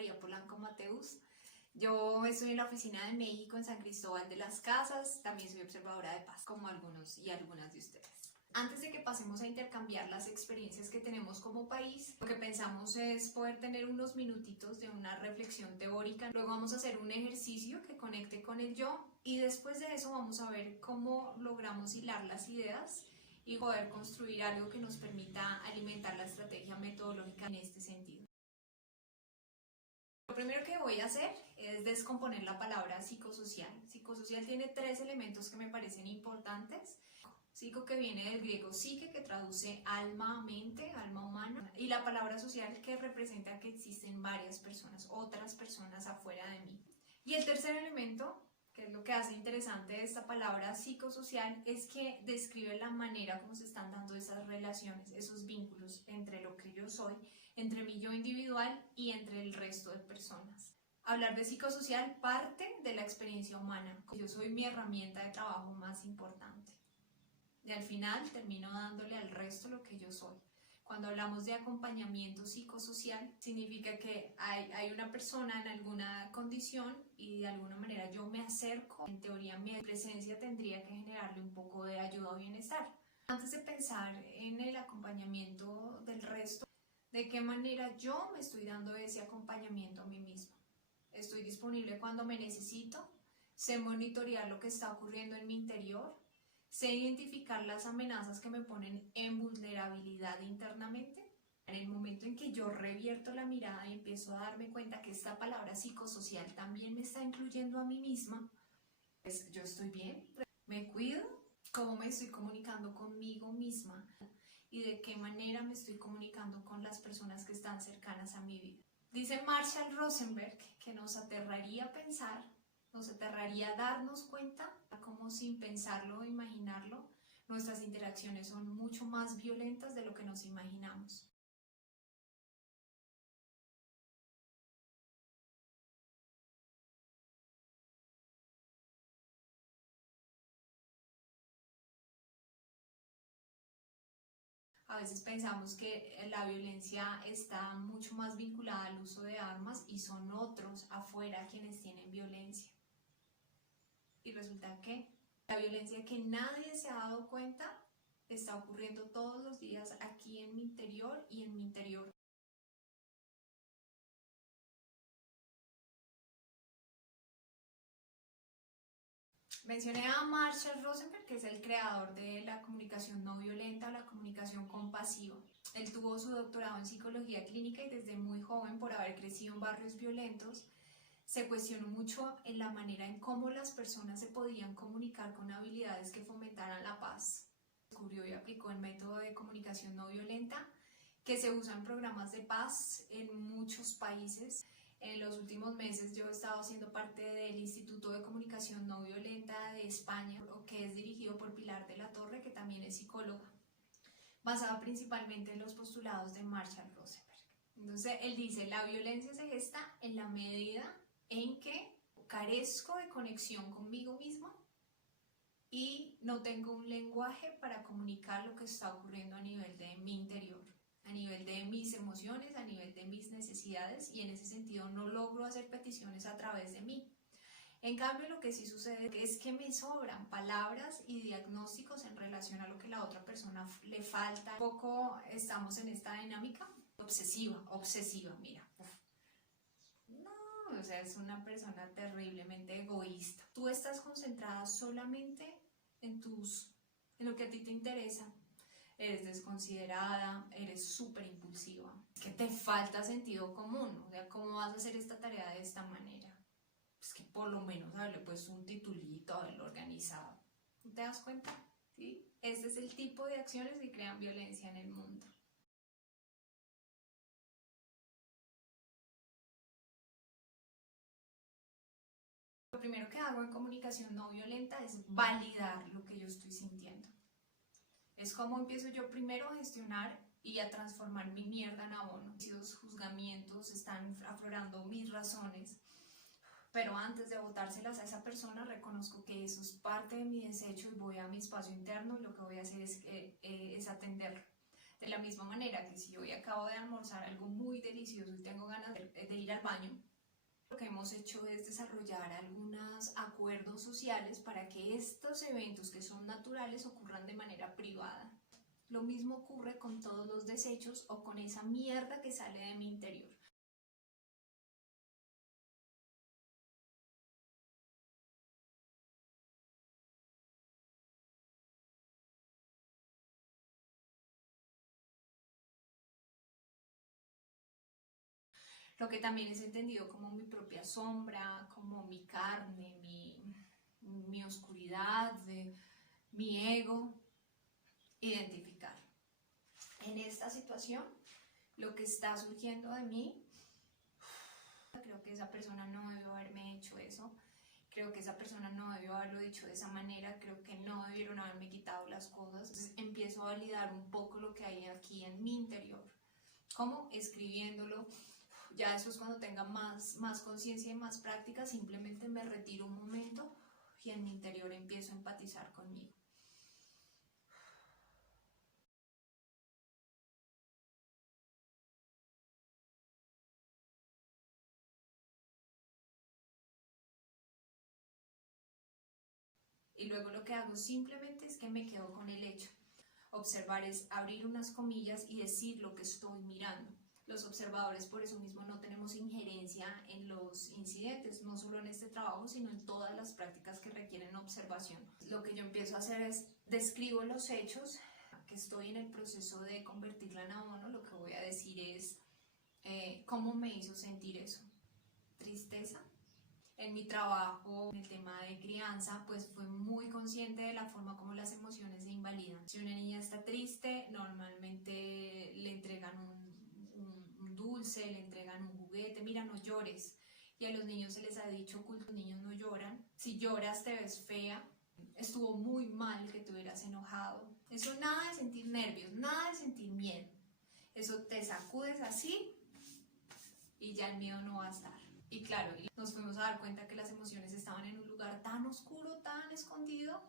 María Polanco Mateus. Yo estoy en la oficina de México en San Cristóbal de las Casas, también soy observadora de paz, como algunos y algunas de ustedes. Antes de que pasemos a intercambiar las experiencias que tenemos como país, lo que pensamos es poder tener unos minutitos de una reflexión teórica. Luego vamos a hacer un ejercicio que conecte con el yo y después de eso vamos a ver cómo logramos hilar las ideas y poder construir algo que nos permita alimentar la estrategia metodológica en este sentido. Lo primero que voy a hacer es descomponer la palabra psicosocial. Psicosocial tiene tres elementos que me parecen importantes. Psico, que viene del griego psique, que traduce alma, mente, alma humana, y la palabra social, que representa que existen varias personas, otras personas afuera de mí. Y el tercer elemento, que es lo que hace interesante esta palabra psicosocial, es que describe la manera como se están dando esas relaciones, esos vínculos entre lo que yo soy, entre mi yo individual y entre el resto de personas. Hablar de psicosocial parte de la experiencia humana. Yo soy mi herramienta de trabajo más importante. Y al final termino dándole al resto lo que yo soy. Cuando hablamos de acompañamiento psicosocial, significa que hay una persona en alguna condición y de alguna manera yo me acerco. En teoría, mi presencia tendría que generarle un poco de ayuda o bienestar. Antes de pensar en el acompañamiento del resto, ¿de qué manera yo me estoy dando ese acompañamiento a mí misma? ¿Estoy disponible cuando me necesito? ¿Sé monitorear lo que está ocurriendo en mi interior? ¿Sé identificar las amenazas que me ponen en vulnerabilidad internamente? En el momento en que yo revierto la mirada y empiezo a darme cuenta que esta palabra psicosocial también me está incluyendo a mí misma, pues yo estoy bien, me cuido, cómo me estoy comunicando conmigo misma y de qué manera me estoy comunicando con las personas que están cercanas a mi vida. Dice Marshall Rosenberg que nos aterraría pensar, nos aterraría darnos cuenta como sin pensarlo o imaginarlo, nuestras interacciones son mucho más violentas de lo que nos imaginamos. A veces pensamos que la violencia está mucho más vinculada al uso de armas y son otros afuera quienes tienen violencia. Y resulta que la violencia que nadie se ha dado cuenta está ocurriendo todos los días aquí en mi interior y en mi interior. Mencioné a Marshall Rosenberg, que es el creador de la comunicación no violenta o la comunicación compasiva. Él tuvo su doctorado en psicología clínica y desde muy joven, por haber crecido en barrios violentos, se cuestionó mucho en la manera en cómo las personas se podían comunicar con habilidades que fomentaran la paz. Descubrió y aplicó el método de comunicación no violenta que se usa en programas de paz en muchos países. En los últimos meses yo he estado siendo parte del Instituto de Comunicación No Violenta de España, que es dirigido por Pilar de la Torre, que también es psicóloga, basada principalmente en los postulados de Marshall Rosenberg. Entonces él dice, la violencia se gesta en la medida en que carezco de conexión conmigo mismo y no tengo un lenguaje para comunicar lo que está ocurriendo a nivel de mi interior, a nivel de mis emociones, a nivel de mis necesidades, y en ese sentido no logro hacer peticiones a través de mí. En cambio, lo que sí sucede es que me sobran palabras y diagnósticos en relación a lo que la otra persona le falta. Un poco estamos en esta dinámica obsesiva, mira. No, o sea, es una persona terriblemente egoísta. Tú estás concentrada solamente en lo que a ti te interesa. Eres desconsiderada, eres súper impulsiva. Es que te falta sentido común. O sea, ¿cómo vas a hacer esta tarea de esta manera? Pues que por lo menos haberle puesto un titulito, haberlo organizado. ¿No te das cuenta? ¿Sí? Este es el tipo de acciones que crean violencia en el mundo. Lo primero que hago en comunicación no violenta es validar lo que yo estoy sintiendo. Es como empiezo yo primero a gestionar y a transformar mi mierda en abono. Los juzgamientos están aflorando mis razones, pero antes de botárselas a esa persona reconozco que eso es parte de mi desecho y voy a mi espacio interno y lo que voy a hacer es atenderlo. De la misma manera que si hoy acabo de almorzar algo muy delicioso y tengo ganas de ir al baño, lo que hemos hecho es desarrollar algunos acuerdos sociales para que estos eventos que son naturales ocurran de manera privada. Lo mismo ocurre con todos los desechos o con esa mierda que sale de mi interior. Lo que también es entendido como mi propia sombra, como mi carne, mi oscuridad, mi ego, identificar. En esta situación, lo que está surgiendo de mí, creo que esa persona no debió haberme hecho eso, creo que esa persona no debió haberlo dicho de esa manera, creo que no debieron haberme quitado las cosas. Entonces empiezo a validar un poco lo que hay aquí en mi interior. ¿Cómo? Escribiéndolo. Ya después, cuando tenga más conciencia y más práctica, simplemente me retiro un momento y en mi interior empiezo a empatizar conmigo. Y luego lo que hago simplemente es que me quedo con el hecho. Observar es abrir unas comillas y decir lo que estoy mirando. Los observadores por eso mismo no tenemos injerencia en los incidentes, no solo en este trabajo, sino en todas las prácticas que requieren observación. Lo que yo empiezo a hacer es describo los hechos, que estoy en el proceso de convertirla en abono. Lo que voy a decir es cómo me hizo sentir eso. Tristeza. En mi trabajo, en el tema de crianza, pues fui muy consciente de la forma como las emociones se invalidan. Si una niña está triste, normalmente le entregan un dulce, le entregan un juguete, mira, no llores. Y a los niños se les ha dicho, los niños no lloran. Si lloras te ves fea. Estuvo muy mal que te hubieras enojado. Eso nada de sentir nervios, nada de sentir miedo. Eso te sacudes así y ya el miedo no va a estar. Y claro, nos fuimos a dar cuenta que las emociones estaban en un lugar tan oscuro, tan escondido,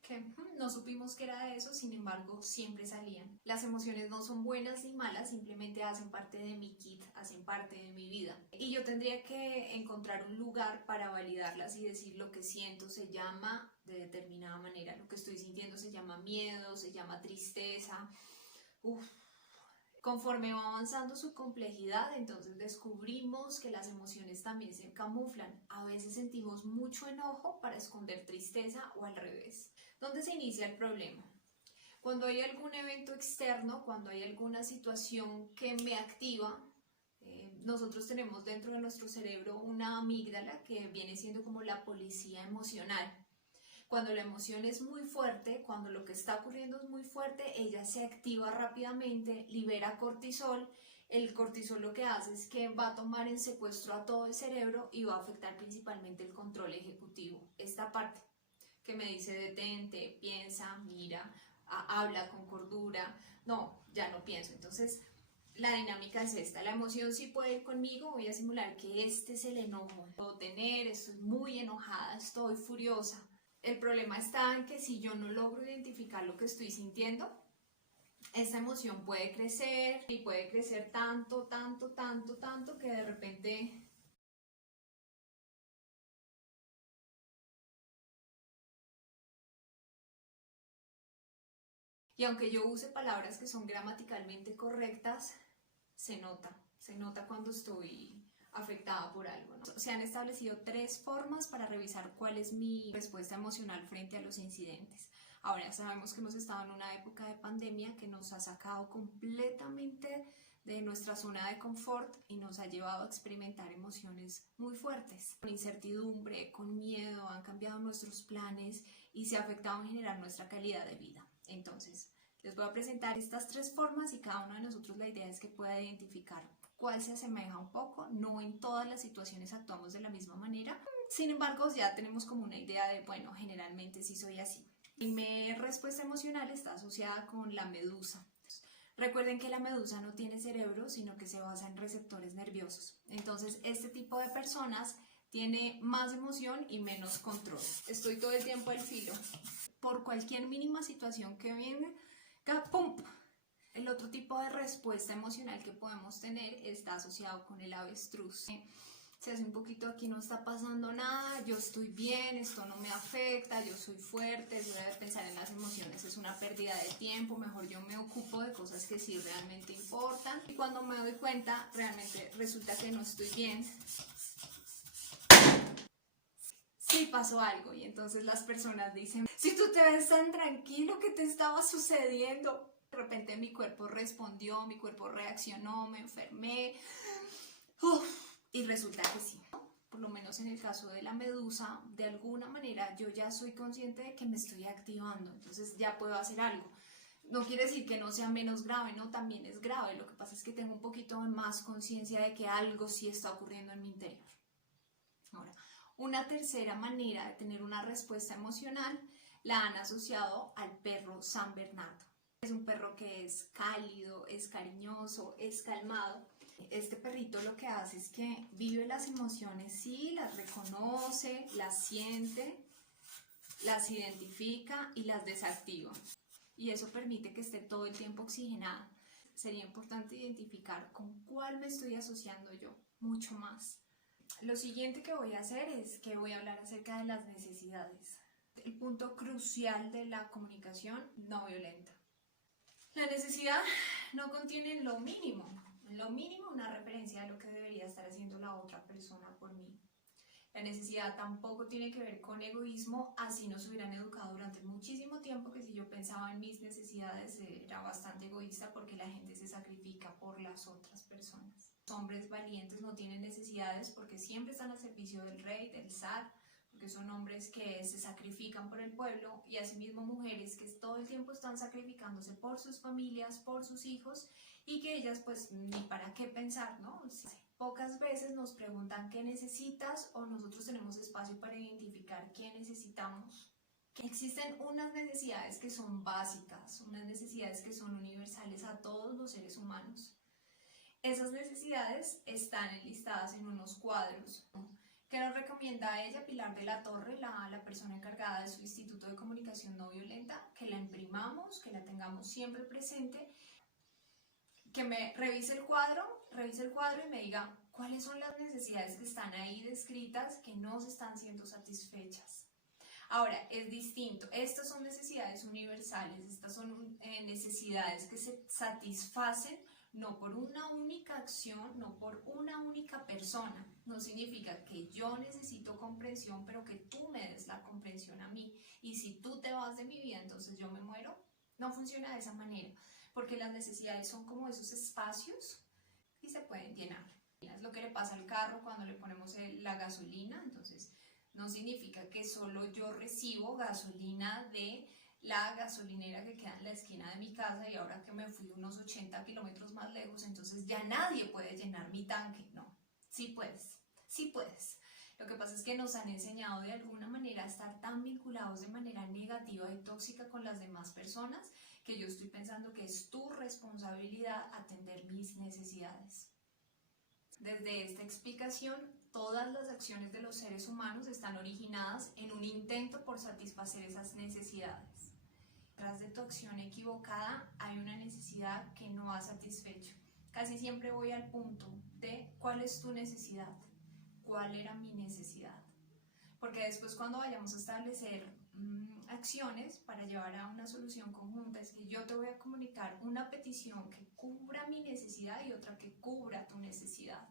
que no supimos que era eso, sin embargo, siempre salían. Las emociones no son buenas ni malas, simplemente hacen parte de mi kit, hacen parte de mi vida. Y yo tendría que encontrar un lugar para validarlas y decir lo que siento se llama de determinada manera. Lo que estoy sintiendo se llama miedo, se llama tristeza. Conforme va avanzando su complejidad, entonces descubrimos que las emociones también se camuflan. A veces sentimos mucho enojo para esconder tristeza o al revés. ¿Dónde se inicia el problema? Cuando hay algún evento externo, cuando hay alguna situación que me activa, nosotros tenemos dentro de nuestro cerebro una amígdala que viene siendo como la policía emocional. Cuando la emoción es muy fuerte, cuando lo que está ocurriendo es muy fuerte, ella se activa rápidamente, libera cortisol. El cortisol lo que hace es que va a tomar en secuestro a todo el cerebro y va a afectar principalmente el control ejecutivo. Esta parte que me dice detente, piensa, mira, habla con cordura. No, ya no pienso. Entonces, la dinámica es esta. La emoción sí puede ir conmigo, voy a simular que este es el enojo. Puedo tener, estoy muy enojada, estoy furiosa. El problema está en que si yo no logro identificar lo que estoy sintiendo, esta emoción puede crecer y puede crecer tanto, tanto, tanto, tanto que de repente y aunque yo use palabras que son gramaticalmente correctas, se nota cuando estoy afectada por algo, ¿no? Se han establecido 3 formas para revisar cuál es mi respuesta emocional frente a los incidentes. Ahora sabemos que hemos estado en una época de pandemia que nos ha sacado completamente de nuestra zona de confort y nos ha llevado a experimentar emociones muy fuertes. Con incertidumbre, con miedo, han cambiado nuestros planes y se ha afectado en general nuestra calidad de vida. Entonces, les voy a presentar estas 3 formas y cada uno de nosotros la idea es que pueda identificar cuál se asemeja un poco. No en todas las situaciones actuamos de la misma manera, sin embargo ya tenemos como una idea de, bueno, generalmente sí soy así. Mi respuesta emocional está asociada con la medusa. Recuerden que la medusa no tiene cerebro, sino que se basa en receptores nerviosos. Entonces, este tipo de personas tiene más emoción y menos control. Estoy todo el tiempo al filo. Por cualquier mínima situación que venga, ¡pum!, El otro tipo de respuesta emocional que podemos tener está asociado con el avestruz. Se hace un poquito, aquí no está pasando nada, yo estoy bien, esto no me afecta, yo soy fuerte, eso de pensar en las emociones es una pérdida de tiempo, mejor yo me ocupo de cosas que sí realmente importan. Y cuando me doy cuenta, realmente resulta que no estoy bien, sí pasó algo. Y entonces las personas dicen, si tú te ves tan tranquilo, ¿qué te estaba sucediendo? De repente mi cuerpo respondió, mi cuerpo reaccionó, me enfermé. Y resulta que sí, por lo menos en el caso de la medusa, de alguna manera yo ya soy consciente de que me estoy activando, entonces ya puedo hacer algo. No quiere decir que no sea menos grave, no, también es grave, lo que pasa es que tengo un poquito más conciencia de que algo sí está ocurriendo en mi interior. Ahora, una tercera manera de tener una respuesta emocional la han asociado al perro San Bernardo. Es un perro que es cálido, es cariñoso, es calmado. Este perrito lo que hace es que vive las emociones, sí, las reconoce, las siente, las identifica y las desactiva. Y eso permite que esté todo el tiempo oxigenada. Sería importante identificar con cuál me estoy asociando yo, mucho más. Lo siguiente que voy a hacer es que voy a hablar acerca de las necesidades. El punto crucial de la comunicación no violenta. La necesidad no contiene lo mínimo una referencia a lo que debería estar haciendo la otra persona por mí. La necesidad tampoco tiene que ver con egoísmo, así nos hubieran educado durante muchísimo tiempo que si yo pensaba en mis necesidades era bastante egoísta porque la gente se sacrifica por las otras personas. Los hombres valientes no tienen necesidades porque siempre están al servicio del rey, del zar, porque son hombres que se sacrifican por el pueblo, y asimismo mujeres que todo el tiempo están sacrificándose por sus familias, por sus hijos, y que ellas pues ni para qué pensar, ¿no? Pocas veces nos preguntan qué necesitas o nosotros tenemos espacio para identificar qué necesitamos. Existen unas necesidades que son básicas, unas necesidades que son universales a todos los seres humanos. Esas necesidades están enlistadas en unos cuadros que nos recomienda ella, Pilar de la Torre, la persona encargada de su Instituto de Comunicación No Violenta, que la imprimamos, que la tengamos siempre presente, que me revise el cuadro y me diga cuáles son las necesidades que están ahí descritas que no se están siendo satisfechas. Ahora, es distinto, estas son necesidades universales, estas son necesidades que se satisfacen no por una única acción, no por una única persona. No significa que yo necesito comprensión, pero que tú me des la comprensión a mí. Y si tú te vas de mi vida, entonces yo me muero. No funciona de esa manera, porque las necesidades son como esos espacios y se pueden llenar. Es lo que le pasa al carro cuando le ponemos la gasolina, entonces no significa que solo yo recibo gasolina de la gasolinera que queda en la esquina de mi casa y ahora que me fui unos 80 kilómetros más lejos, entonces ya nadie puede llenar mi tanque. No, sí puedes, sí puedes. Lo que pasa es que nos han enseñado de alguna manera a estar tan vinculados de manera negativa y tóxica con las demás personas que yo estoy pensando que es tu responsabilidad atender mis necesidades. Desde esta explicación, todas las acciones de los seres humanos están originadas en un intento por satisfacer esas necesidades. Detrás de tu acción equivocada hay una necesidad que no has satisfecho. Casi siempre voy al punto de ¿cuál es tu necesidad? ¿Cuál era mi necesidad? Porque después cuando vayamos a establecer acciones para llevar a una solución conjunta, es que yo te voy a comunicar una petición que cubra mi necesidad y otra que cubra tu necesidad.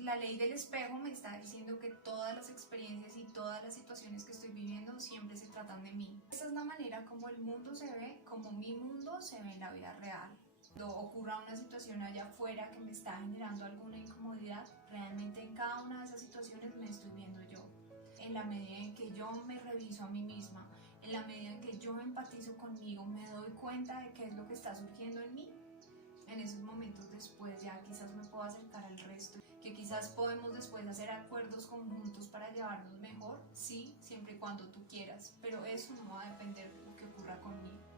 La ley del espejo me está diciendo que todas las experiencias y todas las situaciones que estoy viviendo siempre se tratan de mí. Esa es la manera como el mundo se ve, como mi mundo se ve en la vida real. Cuando ocurra una situación allá afuera que me está generando alguna incomodidad, realmente en cada una de esas situaciones me estoy viendo yo. En la medida en que yo me reviso a mí misma, en la medida en que yo empatizo conmigo, me doy cuenta de qué es lo que está surgiendo en mí. En esos momentos después ya quizás me puedo acercar al resto, que quizás podemos después hacer acuerdos conjuntos para llevarnos mejor, sí, siempre y cuando tú quieras, pero eso no va a depender de lo que ocurra conmigo.